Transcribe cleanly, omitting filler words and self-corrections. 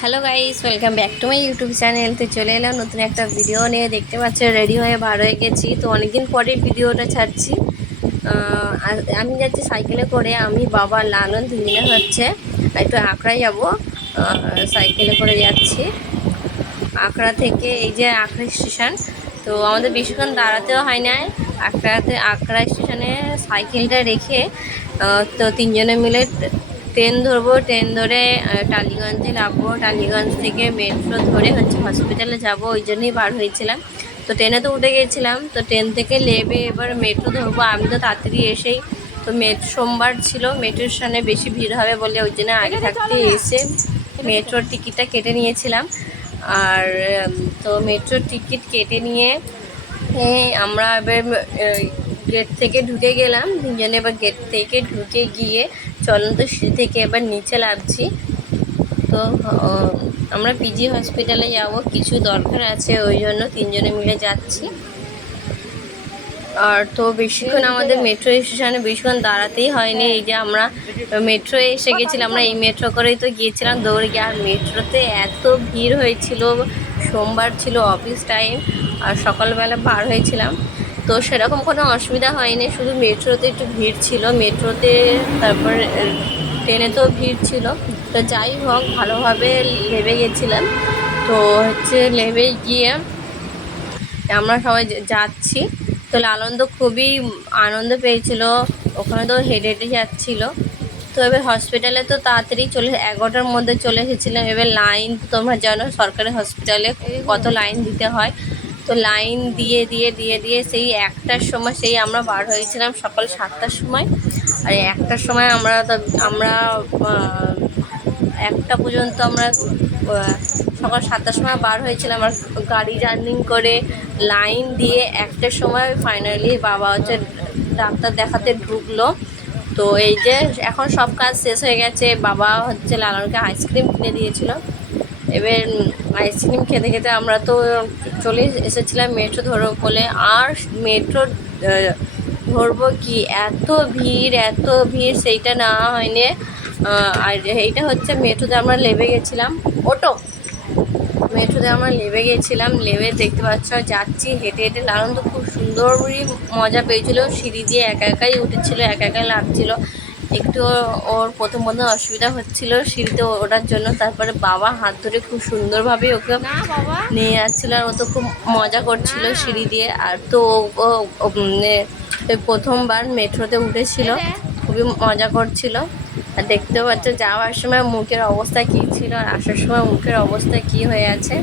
Hello guys, welcome back to my YouTube channel. তো চলে এলাম নতুন একটা ভিডিও নিয়ে। দেখতে পাচ্ছ রেডি হয়ে বার হয়ে গেছি। তো অনেকদিন পরে ভিডিওটা ছাড়ছি। আমি যাচ্ছি সাইকেলে করে, আমি বাবা লালন তিনজনে হচ্ছে একটু আখড়ায় যাবো। সাইকেলে করে যাচ্ছি আখড়া থেকে, এই যে আখড়া স্টেশন। তো আমাদের বেশিক্ষণ দাঁড়াতেও হয় না আখড়া স্টেশনে সাইকেলটা রেখে তো তিনজনে মিলে ট্রেন ধরবো। ট্রেন ধরে টালিগঞ্জে নামবো। টালিগঞ্জ থেকে মেট্রো ধরে হচ্ছে হসপিটালে যাব, ওই জন্যই বার হয়েছিলাম। তো ট্রেনে তো উঠে গেছিলাম, তো ট্রেন থেকে নেমে এবার মেট্রো ধরবো। আমি তো তাড়াতাড়ি এসেই তো সোমবার ছিল, মেট্রো স্টেশনে বেশি ভিড় হবে বলে ওই জন্য আগে থাকতে এসে মেট্রোর টিকিটটা কেটে নিয়েছিলাম। আর তো মেট্রোর টিকিট কেটে নিয়ে আমরা এবার গেট থেকে ঢুকে গেলাম তিনজনে। এবার গেট থেকে ঢুকে গিয়ে চলন্ত সিঁড়ি থেকে এবার নিচে নামছি। তো আমরা পিজি হসপিটালে যাব, কিছু দরকার আছে, ওই জন্য তিনজনে মিলে যাচ্ছি। আর তো বেশিক্ষণ আমাদের মেট্রো স্টেশনে বেশিক্ষণ দাঁড়াতেই হয়নি। এই যে আমরা মেট্রো এসে গেছিলাম, আমরা এই মেট্রো করেই তো গিয়েছিলাম দৌড়ে গিয়ে। আর মেট্রোতে এত ভিড় হয়েছিল, সোমবার ছিল অফিস টাইম আর সকালবেলা বার হয়েছিলাম, তো সেরকম কোনো অসুবিধা হয়নি। শুধু মেট্রোতে একটু ভিড় ছিল, মেট্রোতে তারপর ট্রেনে তো ভিড় ছিল। তো যাই হোক, ভালোভাবে নেমে গেছিলাম। তো হচ্ছে নেমে গিয়ে আমরা সবাই যাচ্ছি। তো লালন তো খুবই আনন্দ পেয়েছিল, ওখানে তো হেঁটে হেঁটে যাচ্ছিল। তো এবার হসপিটালে তো তাড়াতাড়ি 11টার মধ্যে চলে এসেছিলাম। এবার লাইন, তোমরা জানো সরকারি হসপিটালে কত লাইন দিতে হয়। তো লাইন দিয়ে দিয়ে দিয়ে দিয়ে সেই 1টার সময় সেই আমরা বার হয়েছিলাম সকাল 7টার সময়। আর 1টার সময় আমরা 1টা পর্যন্ত আমরা সকাল 7টার সময় বার হয়েছিলাম। আর গাড়ি জার্নিং করে লাইন দিয়ে 1টার সময় ফাইনালি বাবা হচ্ছে ডাক্তার দেখাতে ঢুকলো। তো এই যে এখন সব কাজ শেষ হয়ে গেছে। বাবা হচ্ছে লালনকে আইসক্রিম কিনে দিয়েছিল। এবার আইসক্রিম খেতে খেতে আমরা তো চলে এসেছিলাম মেট্রো ধরবো বলে। আর মেট্রো ধরবো কি, এত ভিড় এত ভিড়, সেইটা না হয়নি। আর এইটা হচ্ছে মেট্রোতে আমরা নেমে গেছিলাম। ওটো মেট্রোতে আমরা নেমে গেছিলাম, নেমে দেখতে পাচ্ছ যাচ্ছি হেঁটে হেঁটে। লালন তো খুব সুন্দরই মজা পেয়েছিল, সিঁড়ি দিয়ে একা একাই উঠেছিল, একা একাই নামছিল। একটু ওর প্রথম অসুবিধা হচ্ছিল সিঁড়িতে ওঠার জন্য। তারপরে বাবা হাত ধরে খুব সুন্দরভাবে ওকে নিয়ে যাচ্ছিলো, আর ও তো খুব মজা করছিল সিঁড়ি দিয়ে। আর তো ও প্রথমবার মেট্রোতে উঠেছিল, খুবই মজা করছিল। আর দেখতেও পাচ্ছ যাওয়ার সময় মুখের অবস্থা কী ছিল আর আসার সময় মুখের অবস্থা কী হয়ে আছে।